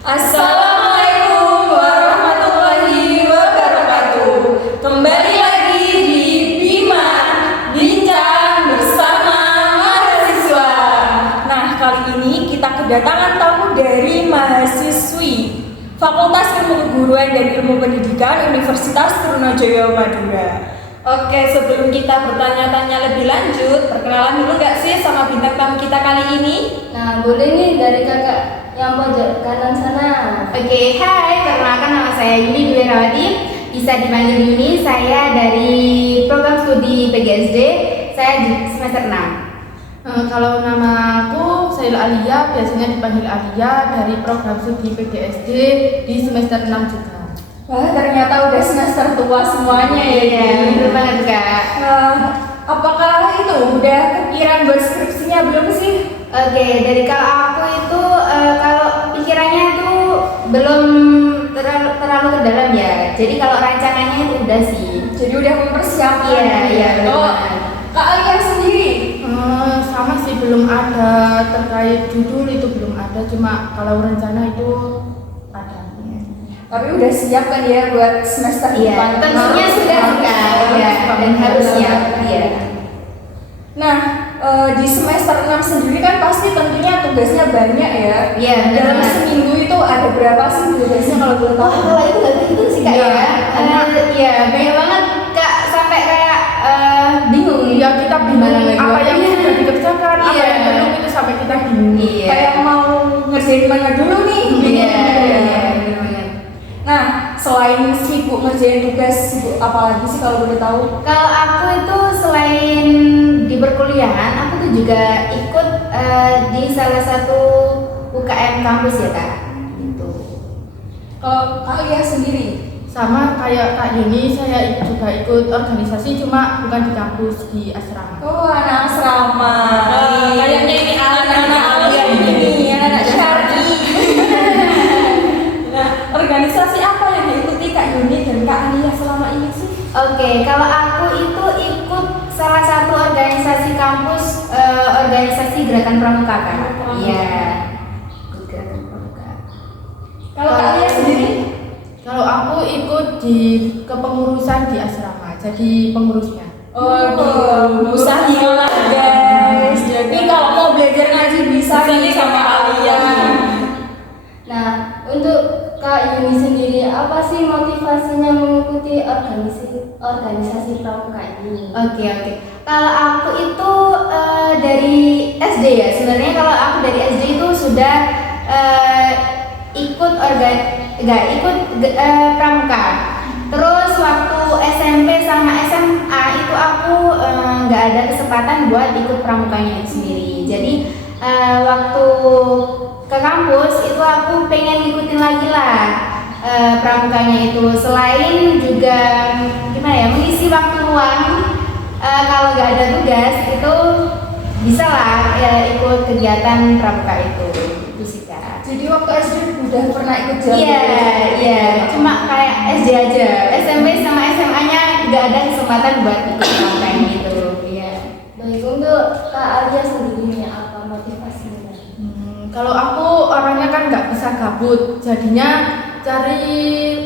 Assalamualaikum warahmatullahi wabarakatuh. Kembali lagi di Bima Bincang bersama mahasiswa. Nah, kali ini kita kedatangan tamu dari mahasiswi Fakultas Ilmu Keguruan dan Ilmu Pendidikan Universitas Trunojoyo Madura. Oke, sebelum kita bertanya-tanya lebih lanjut, perkenalan dulu nggak sih sama bintang tamu kita kali ini? Nah, boleh nih dari kakak yang pojok kanan sana. Oke, hai, perkenalkan nama saya Yuni Dwi Rawati. Bisa dipanggil Yuni, saya dari program studi PGSD, saya di semester 6. Kalau nama aku Saila Alia, biasanya dipanggil Alia, dari program studi PGSD di semester 6 juga. Wah, ternyata udah semester tua semuanya ya. Iya, bener banget Kak. Apakah itu udah kepikiran buat skripsinya belum sih? Oke, dari kalau aku itu kalau pikirannya itu belum terlalu ke dalam ya. Jadi kalau rancangannya itu udah sih. Jadi udah mempersiapkan. Iya, Oh, Kak Alia sendiri? Sama sih, belum ada terkait judul itu belum ada, cuma kalau rencana itu ada. Tapi udah siap kan ya buat semester Iya, depan? tentunya sudah Kak. Iya, dan harus siap. Iya. Nah, di semester 6 sendiri kan pasti tentunya tugasnya banyak ya. Iya, Dalam benar. seminggu itu ada berapa sih tugasnya kalau boleh tahu? Kalau itu nggak begitu sih Kak ya. Iya, banyak banget Kak, sampai kayak bingung. Ya kita bingung apa yang Iya. sudah dikerjakan, apa Iya. yang belum, itu sampai kita bingung. Iya. Kayak mau ngerjain mana dulu nih? Iya, Gitu. benar banget. Nah, selain sibuk ngerjain tugas, sibuk apa lagi sih kalau boleh tahu? Kalau aku itu selain di perkuliahan, aku tuh juga ikut di salah satu UKM kampus ya Kak. Gitu. Kalau Kak Alia sendiri? Sama kayak Kak Yuni, saya juga ikut organisasi, cuma bukan di kampus, di asrama. Oh, anak asrama. kayaknya ini anak-anak Alia ini, anak syar'i. Nah, organisasi apa yang diikuti Kak Yuni dan Kak Alia selama ini sih? Oke, kalau aku itu ikut salah satu organisasi kampus, organisasi Gerakan Pramuka Kak. Pramuka. Iya. Ikut Gerakan Pramuka. Kalau Kak Alia sendiri? Kalau aku ikut di kepengurusan di asrama, jadi pengurusnya. Oh, mustahil guys. Jadi kalau mau belajar ngaji bisa nih sama Alia. Nah, untuk Kak Yuni sendiri, apa sih motivasinya mengikuti organisasi pramuka ini? Oke. Kalau aku itu dari SD ya. Sebenarnya kalau aku dari SD itu sudah ikut pramuka. Terus waktu SMP sama SMA itu aku nggak ada kesempatan buat ikut pramukanya itu sendiri. Jadi waktu ke kampus itu aku pengen ngikutin lagi lah pramukanya itu. Selain juga gimana ya, mengisi waktu luang kalau nggak ada tugas itu bisa lah ya ikut kegiatan pramuka itu sih Kak. Jadi waktu SD udah pernah ikut jalan? Iya, cuma kayak SD aja. SMP sama SMA-nya nggak ada kesempatan buat ikut pramuka gitu. Iya. Baik, untuk Kak Alia sendiri apa motivasinya? Kalau aku orangnya kan nggak bisa gabut, jadinya cari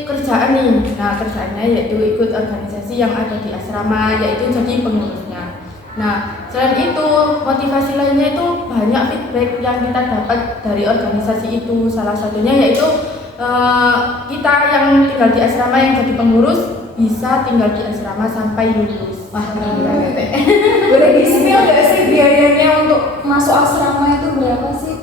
kerjaan nih. Nah, kerjaannya yaitu ikut organisasi yang ada di asrama, yaitu jadi pengurusnya. Nah, selain itu motivasi lainnya itu banyak feedback yang kita dapat dari organisasi itu. Salah satunya yaitu kita yang tinggal di asrama yang jadi pengurus bisa tinggal di asrama sampai lulus. Wah, keren banget. Boleh disipil nggak sih biayanya untuk masuk asrama itu berapa sih?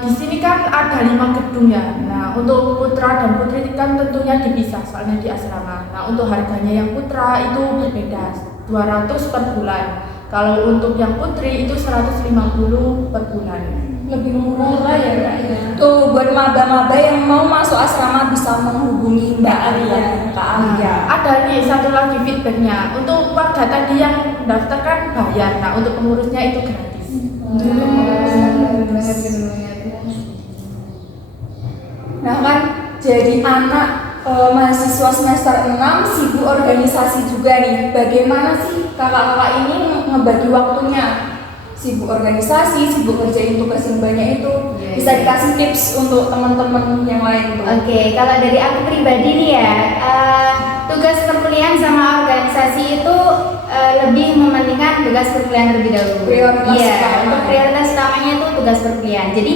Di sini kan ada 5 gedung ya. Nah, untuk putra dan putri kan tentunya dipisah soalnya di asrama. Nah, untuk harganya yang putra itu berbeda, 200 per bulan. Kalau untuk yang putri itu 150 per bulan. Lebih murah ya Kak ya? Tuh, buat maba-maba yang mau masuk asrama bisa menghubungi Mbak Alia, Kak Alia. Ada nih satu lagi feedbacknya. Untuk warga tadi yang daftarkan bayar. Nah, untuk pengurusnya itu gratis. Nah kan, jadi anak mahasiswa semester 6 sibuk organisasi juga nih. Bagaimana sih kakak-kakak ini ngebagi waktunya? Sibuk organisasi, sibuk ngerjain tugas yang banyak itu. bisa dikasih tips untuk teman-teman yang lain tuh. Oke, kalau dari aku pribadi nih ya, tugas perkuliahan sama organisasi itu lebih mementingkan tugas perkuliahan terlebih dahulu. Prioritas Iya, utama. untuk prioritas utamanya itu tugas perkuliahan. Jadi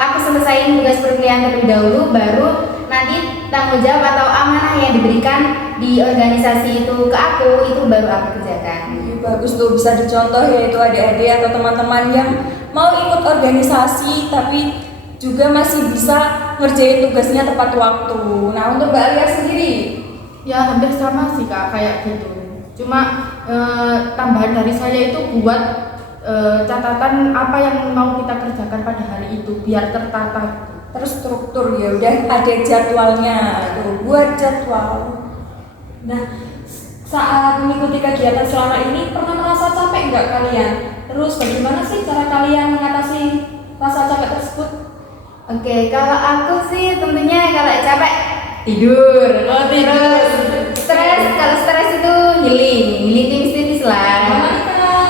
aku selesaiin tugas perkuliahan terlebih dahulu, baru nanti tanggung jawab atau amanah yang diberikan di organisasi itu ke aku, itu baru aku kerjakan. Bagus tuh, bisa dicontoh yaitu adik-adik atau teman-teman yang mau ikut organisasi tapi juga masih bisa ngerjain tugasnya tepat waktu. Nah, untuk Mbak Alia sendiri, Ya hampir sama sih Kak, kayak gitu. Cuma tambahan dari saya itu buat catatan apa yang mau kita kerjakan pada hari itu biar tertata. terstruktur ya udah ada jadwalnya tuh, buat jadwal. Nah, saat mengikuti kegiatan selama ini pernah merasa capek nggak kalian? Terus bagaimana sih cara kalian mengatasi rasa capek tersebut? Oke, kalau aku sih tentunya kalau capek tidur. Oh, tidur. Stres, kalau stres itu healing tipis-tipis lah.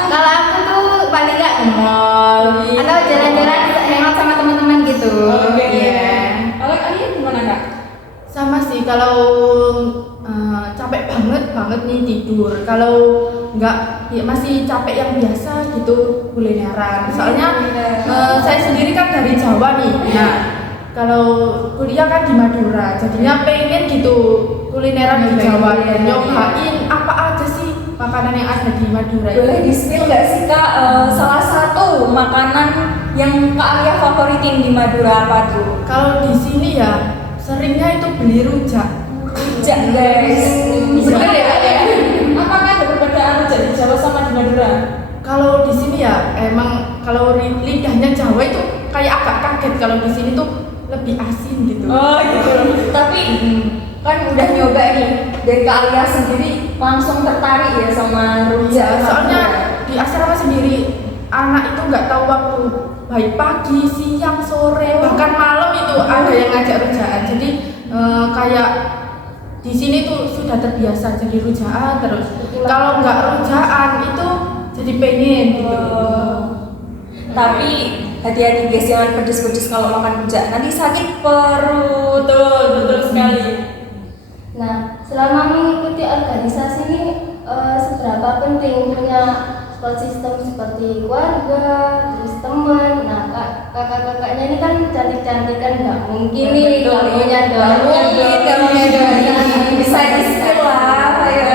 Kalau aku tuh paling nggak ke mall atau jalan-jalan hangout sama teman-teman gitu. Oke. Iya. Kalau kalian gimana Kak? Sama sih, kalau capek banget nih tidur. Kalau nggak ya masih capek yang biasa gitu kulineran. Soalnya saya sendiri kan dari Jawa nih. Nah, kalau kuliah kan di Madura, jadinya pengen gitu kulineran di Jawa dan nyobain apa aja sih makanan yang ada di Madura itu. Boleh di-spill nggak sih Kak salah satu makanan yang Kak Alia favoritin di Madura apa tuh? Kalau di sini ya seringnya itu beli rujak. Rujak guys. Bener ya? Apakah ada perbedaan rujak di Jawa sama di Madura? Kalau di sini ya emang kalau lidahnya Jawa itu kayak agak kaget, kalau di sini tuh lebih asin gitu. Oh gitu. Tapi kan udah nyoba nih dari Kak Alia sendiri langsung tertarik ya sama rujak. Soalnya di asrama sendiri anak itu nggak tahu waktu, baik pagi, siang, sore, bahkan malam itu ada yang ngajak rujakan. Jadi kayak di sini tuh sudah terbiasa jadi rujakan terus. Kalau nggak rujakan itu jadi pengen gitu. Tapi hati-hati guys, jangan pedes-pedes kalau makan rujak, nanti sakit perut. Tuh, betul sekali. Nah, selama mengikuti organisasi ini seberapa penting punya support system seperti keluarga, terus teman. Nah, kakak-kakaknya ini kan cantik-cantik kan nggak mungkin nih Betul. kalau punya Nggak punya doi. Bisa di-spill lah, ayo.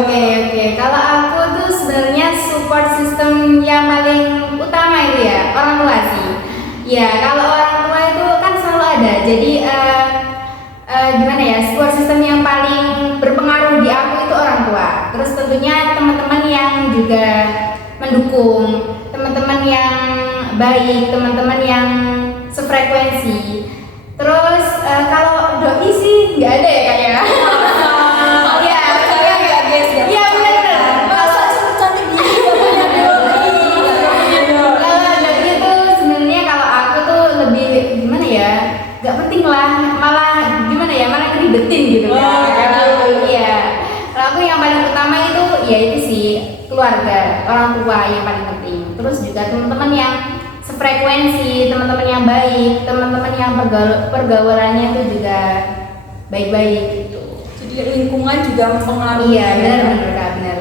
Oke. Kalau aku tuh sebenarnya support system yang paling utama itu ya orang tua sih. Ya, kalau orang tua itu kan selalu ada. Jadi gimana ya, support system yang paling berpengaruh di aku itu orang tua. Terus tentunya teman-teman yang juga mendukung, teman-teman yang baik, teman-teman yang sefrekuensi. Terus kalau doi sih nggak ada ya kayaknya. Iya, Percaya nggak guys? iya benar. Masa cantik gini nggak punya doi? Kalau doi itu sebenarnya kalau aku tuh lebih gimana ya, nggak penting lah, malah gimana ya, malah ngeribetin gitu Wah, Kalau iya, kalau aku yang paling utama itu ya itu sih keluarga, orang tua yang paling penting. Terus juga teman-teman yang sefrekuensi, teman-teman yang baik, teman-teman yang pergaulannya itu juga baik-baik gitu. Jadi lingkungan juga mempengaruhi. Iya benar Kak, benar.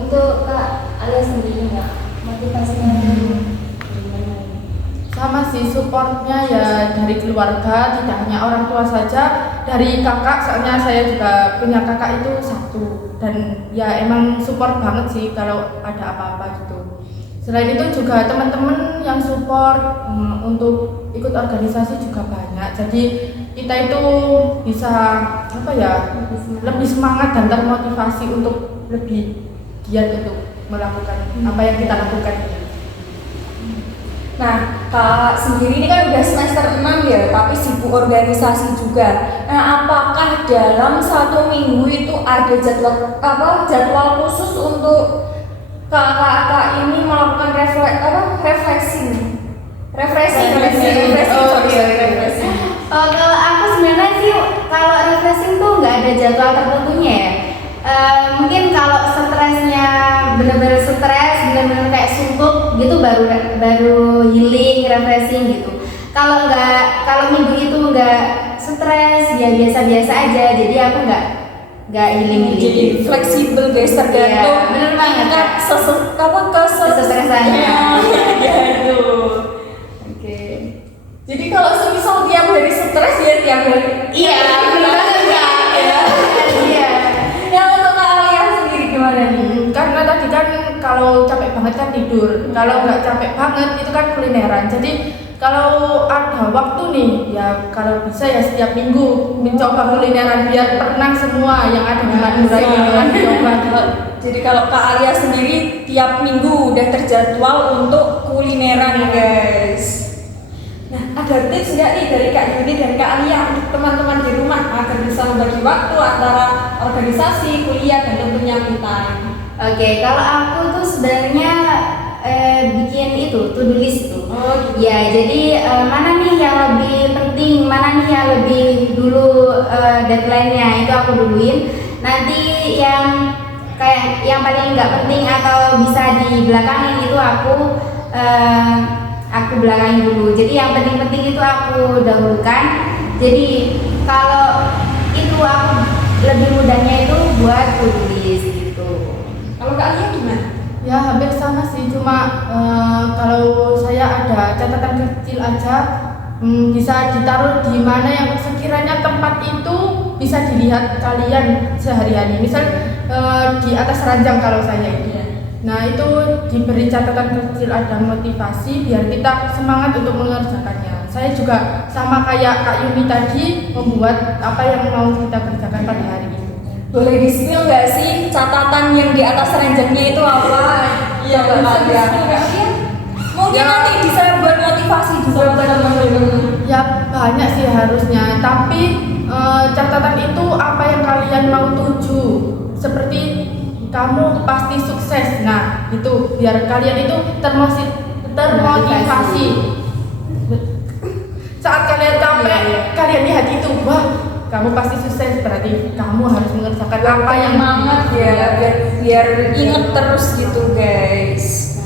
Untuk Kak Alia sendiri nggak motivasinya gimana? Sama sih, supportnya ya dari keluarga, tidak hanya orang tua saja, dari kakak. Soalnya saya juga punya kakak itu satu, dan ya emang support banget sih kalau ada apa-apa gitu. Selain itu juga teman-teman yang support untuk ikut organisasi juga banyak. Jadi kita itu bisa apa ya, lebih semangat dan termotivasi untuk lebih giat untuk melakukan apa yang kita lakukan. Nah, Kak sendiri ini kan udah semester 6 ya, tapi sibuk organisasi juga. Nah, apakah dalam 1 minggu itu ada jadwal khusus untuk kakak-kakak ini melakukan refreshing. Kalau aku sebenarnya sih kalau refreshing tuh nggak ada jadwal tertentunya ya. Mungkin kalau stresnya benar-benar stres, benar-benar kayak suntuk gitu baru healing, refreshing gitu. Kalau minggu itu nggak stres, ya biasa-biasa aja. Jadi aku nggak healing. Jadi fleksibel guys, tergantung Iya, bener banget, Kak. kesestresannya. Gitu. Oke. Jadi kalau semisal tiap hari stres ya tiap hari. Iya, bener banget, Kak. Iya. Ya untuk kalian sendiri gimana nih? Karena tadi kan kalau capek banget kan tidur, kalau nggak capek banget itu kan kulineran. Jadi kalau ada waktu nih, ya kalau bisa ya setiap minggu mencoba kulineran biar pernah semua yang ada di Madura ini kan dicoba. Jadi kalau Kak Alia sendiri tiap minggu udah terjadwal untuk kulineran guys. Nah, ada tips nggak nih dari Kak Yuni dan Kak Alia untuk teman-teman di rumah agar bisa membagi waktu antara organisasi, kuliah, dan tentunya me time? Oke, kalau aku tuh sebenarnya bikin itu to-do list itu. Oh, gitu. Ya, jadi mana nih yang lebih penting, mana nih yang lebih dulu deadline-nya itu aku duluin. Nanti yang kayak yang paling nggak penting atau bisa dibelakangin itu aku belakangin dulu. Jadi yang penting-penting itu aku dahulukan. Jadi kalau itu aku lebih mudahnya itu buat to-do list gitu. Kalau Kak Alia gimana? Ya hampir sama sih, cuma kalau saya ada catatan kecil aja, bisa ditaruh di mana yang sekiranya tempat itu bisa dilihat kalian sehari-hari. Misal di atas ranjang kalau saya itu. Nah itu diberi catatan kecil, ada motivasi biar kita semangat untuk mengerjakannya. Saya juga sama kayak Kak Yuni tadi membuat apa yang mau kita kerjakan pada hari ini. Boleh di-spill nggak sih catatan yang di atas ranjangnya itu apa? Iya, Mbak Alia. Mungkin Ya. nanti bisa buat motivasi juga buat teman-teman. Ya banyak sih harusnya, tapi catatan itu apa yang kalian mau tuju. Seperti kamu pasti sukses. Nah, itu biar kalian itu termotivasi. Saat kalian capek, kalian lihat itu, wah, kamu pasti sukses, berarti kamu harus mengerjakan apa yang semangat ya, biar inget terus gitu guys.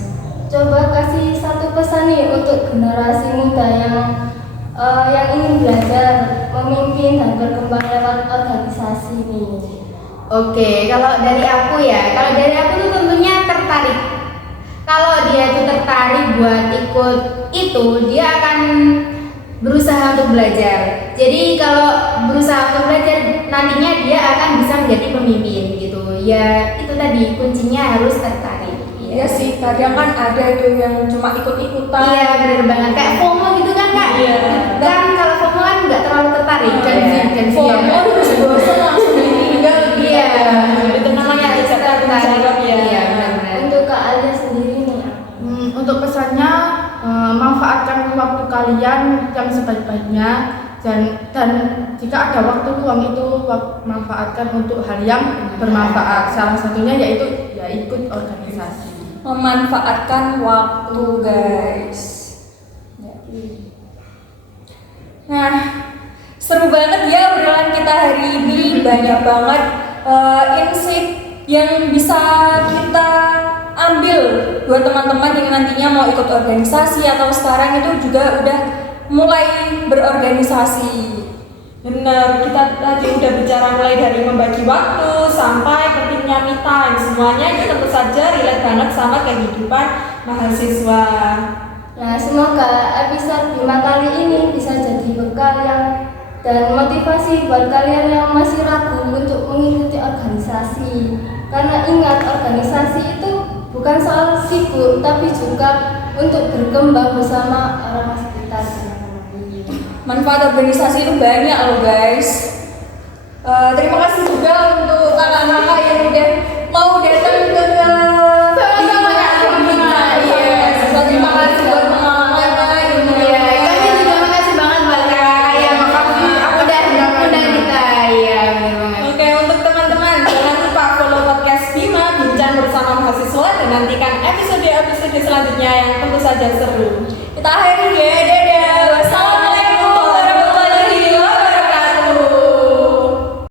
Coba kasih satu pesan nih untuk generasi muda yang ingin belajar, memimpin dan berkembang lewat organisasi nih. Oke, kalau dari aku tuh tentunya tertarik. Kalau dia tuh tertarik buat ikut itu, dia akan berusaha untuk belajar. Jadi kalau berusaha untuk belajar, nantinya dia akan bisa menjadi pemimpin gitu. Ya itu tadi kuncinya harus tertarik. Iya sih, kadang kan ada tuh yang cuma ikut-ikutan. Iya benar banget, kayak FOMO gitu kan Kak. Iya. Kan kalau FOMO kan nggak terlalu tertarik. FOMO terus bosan langsung ditinggal. Iya. Itu namanya tidak tanggung jawab ya. Iya benar. Untuk Kak Alia sendiri nih, Untuk pesannya, manfaatkan waktu kalian yang sebaik-baiknya dan jika ada waktu luang itu manfaatkan untuk hal yang bermanfaat. Salah satunya yaitu ya ikut organisasi. Memanfaatkan waktu guys. Nah, seru banget ya obrolan kita hari ini, banyak banget insight yang bisa kita ambil buat teman-teman yang nantinya mau ikut organisasi atau sekarang itu juga udah mulai berorganisasi. Bener, kita tadi udah bicara mulai dari membagi waktu sampai pentingnya me time. Semuanya itu tentu saja relate banget sama kehidupan mahasiswa. nah semoga episode 5 kali ini bisa jadi bekal dan motivasi buat kalian yang masih ragu untuk mengikuti organisasi. Karena ingat, organisasi itu bukan soal sibuk, tapi juga untuk berkembang bersama orang sekitar. Manfaat organisasi itu banyak loh guys. Terima kasih juga untuk kakak-kakak yang udah mau datang ke terima kasih buat pengalamannya. Iya, kami juga makasih banget buat kakak yang udah undang kita. Iya, benar banget. Oke, untuk teman-teman jangan lupa follow podcast Bima Bincang bersama mahasiswa dan nantikan episode-episode selanjutnya yang tentu saja seru. Kita akhiri ya, dadah.